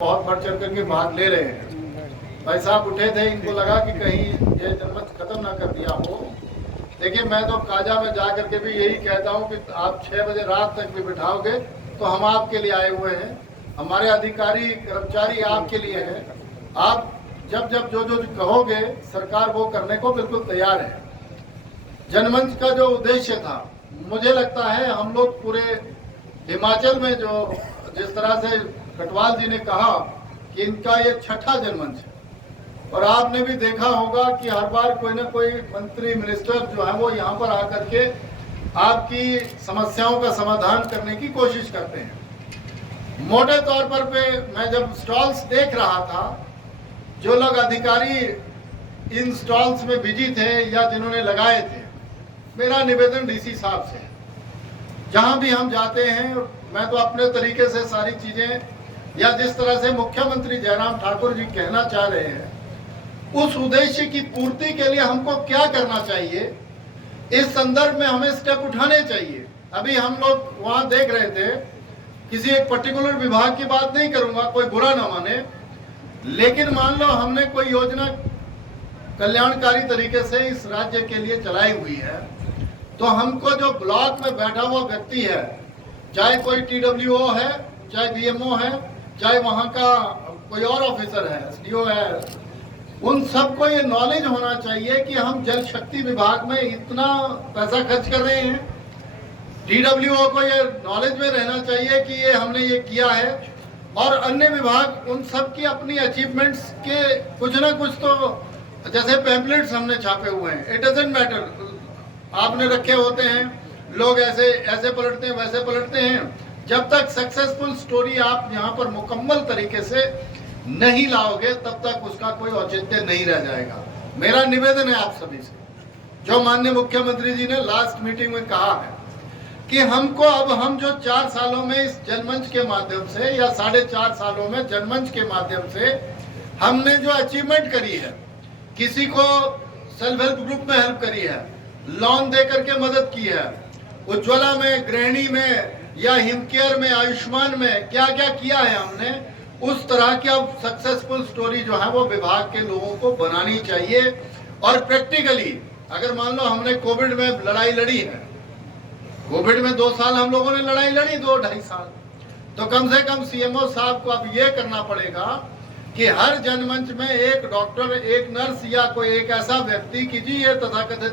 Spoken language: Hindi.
बहुत बढ़ चढ़ करके भाग ले रहे हैं। भाई साहब उठे थे, इनको लगा कि कहीं ये जनमत खत्म ना कर दिया हो। देखिए, मैं तो काजा में जा करके भी यही कहता हूँ कि आप 6 बजे रात तक भी बिठाओगे तो हम आपके लिए आए हुए हैं। हमारे अधिकारी कर्मचारी आपके लिए हैं। आप जब जब जो जो कहोगे सरकार वो करने को बिल्कुल तैयार है। जनमंच का जो उद्देश्य था, मुझे लगता है हम लोग पूरे हिमाचल में जो जिस तरह से कटवाल जी ने कहा कि इनका ये छठा जनमंच है, और आपने भी देखा होगा कि हर बार कोई ना कोई मंत्री मिनिस्टर जो है वो यहाँ पर आकर के आपकी समस्याओं का समाधान करने की कोशिश करते हैं। मोटे तौर पर मैं जब स्टॉल्स देख रहा था, जो लोग अधिकारी इन स्टॉल्स में बिजी थे या जिन्होंने लगाए थे, मेरा निवेदन डीसी साहब से, जहां भी हम जाते हैं मैं तो अपने तरीके से सारी चीजें, या जिस तरह से मुख्यमंत्री जयराम ठाकुर जी कहना चाह रहे हैं, उस उद्देश्य की पूर्ति के लिए हमको क्या करना चाहिए, इस संदर्भ में हमें स्टेप उठाने चाहिए। अभी हम लोग वहां देख रहे थे, किसी एक पर्टिकुलर विभाग की बात नहीं करूंगा, कोई बुरा ना माने, लेकिन मान लो हमने कोई योजना कल्याणकारी तरीके से इस राज्य के लिए चलाई हुई है, तो हमको जो ब्लॉक में बैठा हुआ व्यक्ति है, चाहे कोई TWO है, चाहे BMO है, चाहे वहाँ का कोई और ऑफिसर है, SDO है, उन सबको ये नॉलेज होना चाहिए कि हम जल शक्ति विभाग में इतना पैसा खर्च कर रहे हैं। TWO को ये नॉलेज में रहना चाहिए कि ये हमने ये किया है, और अन्य विभाग उन सब की अपनी अचीवमेंट्स के कुछ ना कुछ, तो जैसे पैम्पलेट्स हमने छापे हुए हैं, इट डजंट मैटर, आपने रखे होते हैं, लोग ऐसे ऐसे पलटते हैं, वैसे पलटते हैं। जब तक सक्सेसफुल स्टोरी आप यहाँ पर मुकम्मल तरीके से नहीं लाओगे, तब तक उसका कोई औचित्य नहीं रह जाएगा। मेरा निवेदन है आप सभी से, जो माननीय मुख्यमंत्री जी ने लास्ट मीटिंग में कहा है कि हमको अब हम जो 4 सालों में इस जनमंच के माध्यम से, या 4.5 सालों में जनमंच के माध्यम से हमने जो अचीवमेंट करी है, किसी को सेल्फ हेल्प ग्रुप में हेल्प करी है, लोन दे करके मदद की है, उज्ज्वला में, गृहिणी में, या हिमकेयर में, आयुष्मान में क्या क्या किया है हमने, उस तरह की अब सक्सेसफुल स्टोरी जो है वो विभाग के लोगों को बनानी चाहिए। और प्रैक्टिकली अगर मान लो हमने कोविड में लड़ाई लड़ी है, कोविड में 2 साल हम लोगों ने लड़ाई लड़ी, 2-2.5 साल, तो कम से कम CMO साहब को अब ये करना पड़ेगा कि हर जनमंच में एक डॉक्टर, एक नर्स, या कोई एक ऐसा व्यक्ति की जी ये तथाकथित